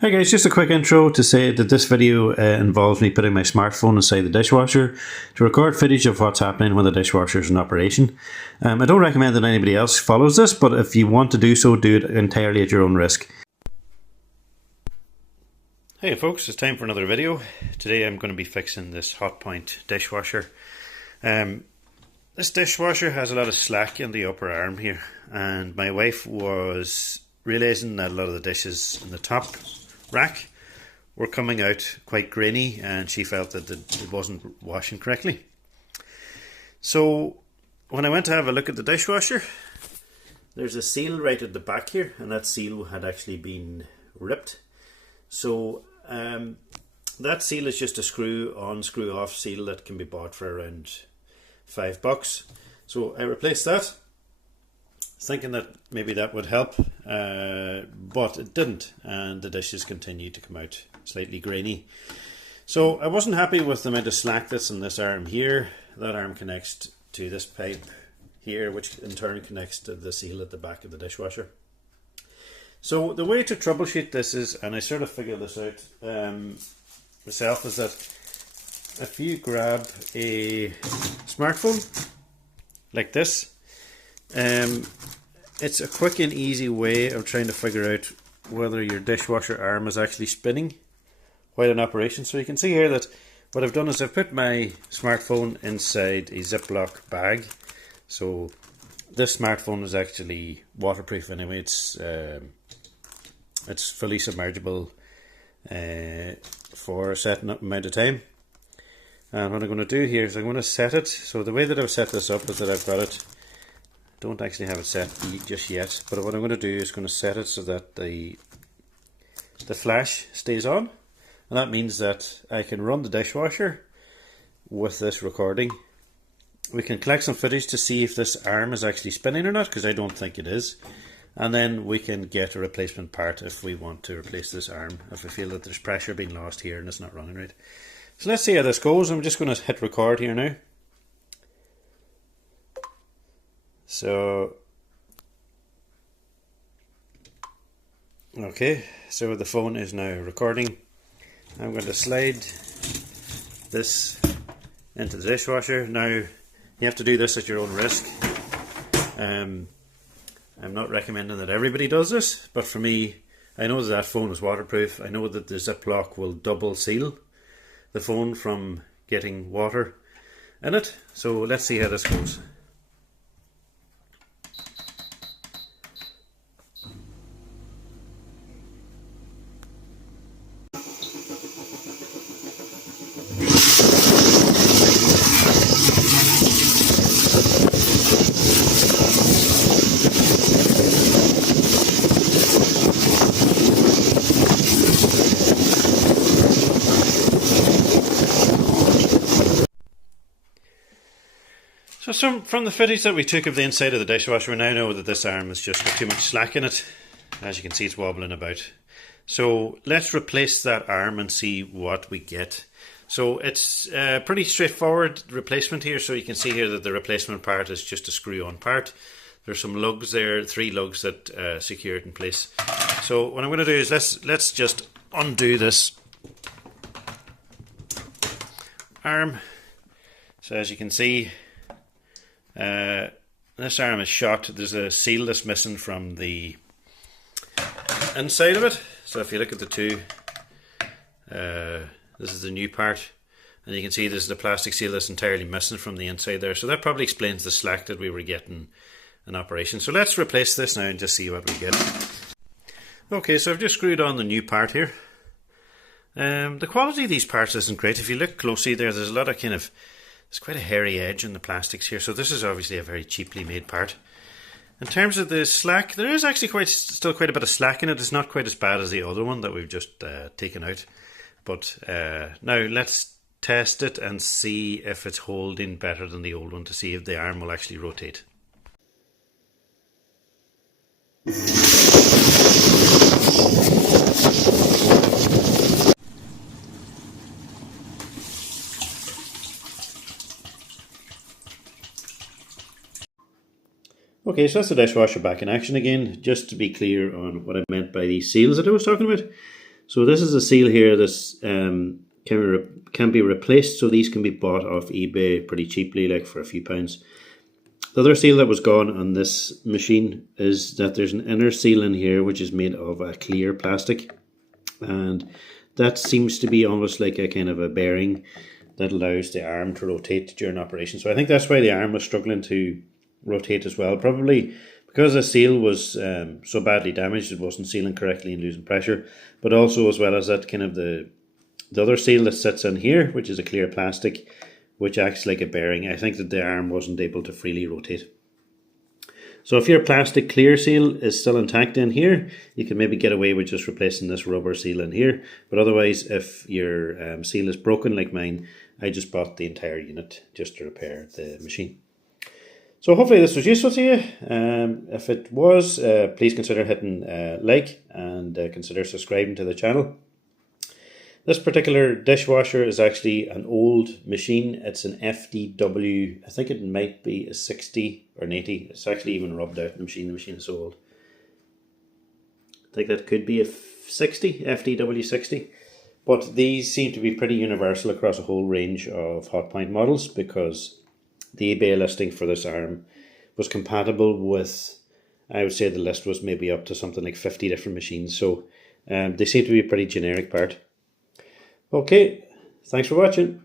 Hi guys, just a quick intro to say that this video involves me putting my smartphone inside the dishwasher to record footage of what's happening when the dishwasher is in operation. I don't recommend that anybody else follows this, but if you want to do so, do it entirely at your own risk. Hey folks, it's time for another video. Today I'm going to be fixing this Hotpoint dishwasher. This dishwasher has a lot of slack in the upper arm here, and my wife was realising that a lot of the dishes in the top rack were coming out quite grainy, and she felt that it wasn't washing correctly. So when I went to have a look at the dishwasher, there's a seal right at the back here, and that seal had actually been ripped. So that seal is just a screw on, screw off seal that can be bought for around $5. So I replaced that, thinking that maybe that would help, but it didn't, and the dishes continued to come out slightly grainy. So I wasn't happy with the amount of slack that's in this arm here. That arm connects to this pipe here, which in turn connects to the seal at the back of the dishwasher. So the way to troubleshoot this is, and I sort of figured this out myself, is that if you grab a smartphone like this, it's a quick and easy way of trying to figure out whether your dishwasher arm is actually spinning while in operation. So you can see here that what I've done is I've put my smartphone inside a Ziploc bag. So this smartphone is actually waterproof anyway. It's fully submergible for a set amount of time. And what I'm going to do here is I'm going to set it. So the way that I've set this up is that I've got it, don't actually have it set just yet, but what I'm going to do is going to set it so that the flash stays on, and that means that I can run the dishwasher with this recording. We can collect some footage to see if this arm is actually spinning or not, because I don't think it is, and then we can get a replacement part if we want to replace this arm, if we feel that there's pressure being lost here and it's not running right. So let's see how this goes. I'm just going to hit record here now. So, okay, so the phone is now recording. I'm going to slide this into the dishwasher. Now, you have to do this at your own risk. I'm not recommending that everybody does this, but for me, I know that phone is waterproof. I know that the Ziploc will double seal the phone from getting water in it. So let's see how this goes. So from the footage that we took of the inside of the dishwasher, we now know that this arm has just got too much slack in it. As you can see, it's wobbling about. So let's replace that arm and see what we get. So it's a pretty straightforward replacement here. So you can see here that the replacement part is just a screw-on part. There's some lugs there, 3 lugs that secure it in place. So what I'm going to do is let's just undo this arm. So as you can see, this arm is shot. There's a seal that's missing from the inside of it. So if you look at the two, this is the new part, and you can see there's the plastic seal that's entirely missing from the inside there. So that probably explains the slack that we were getting in operation. So let's replace this now and just see what we get. Okay, so I've just screwed on the new part here. The quality of these parts isn't great. If you look closely there, there's a lot of there's quite a hairy edge in the plastics here, so this is obviously a very cheaply made part. In terms of the slack, there is actually still quite a bit of slack in it. It's not quite as bad as the other one that we've just taken out. But now let's test it and see if it's holding better than the old one, to see if the arm will actually rotate. Okay, so that's the dishwasher back in action again. Just to be clear on what I meant by these seals that I was talking about. So this is a seal here. This can be replaced. So these can be bought off eBay pretty cheaply, like for a few pounds. The other seal that was gone on this machine is that there's an inner seal in here which is made of a clear plastic, and that seems to be almost like a kind of a bearing that allows the arm to rotate during operation. So I think that's why the arm was struggling to rotate as well. Probably because the seal was so badly damaged, it wasn't sealing correctly and losing pressure. But also, as well as that, kind of the other seal that sits in here, which is a clear plastic, which acts like a bearing. I think that the arm wasn't able to freely rotate. So if your plastic clear seal is still intact in here, you can maybe get away with just replacing this rubber seal in here. But otherwise, if your seal is broken like mine, I just bought the entire unit just to repair the machine. So hopefully this was useful to you. If it was, please consider hitting like and consider subscribing to the channel. This particular dishwasher is actually an old machine. It's an FDW, I think it might be a 60 or an 80. It's actually even rubbed out in the machine. The machine is so old. I think that could be a 60, FDW60. But these seem to be pretty universal across a whole range of Hotpoint models, because the eBay listing for this arm was compatible with, I would say the list was maybe up to something like 50 different machines. So they seem to be a pretty generic part. Okay, thanks for watching.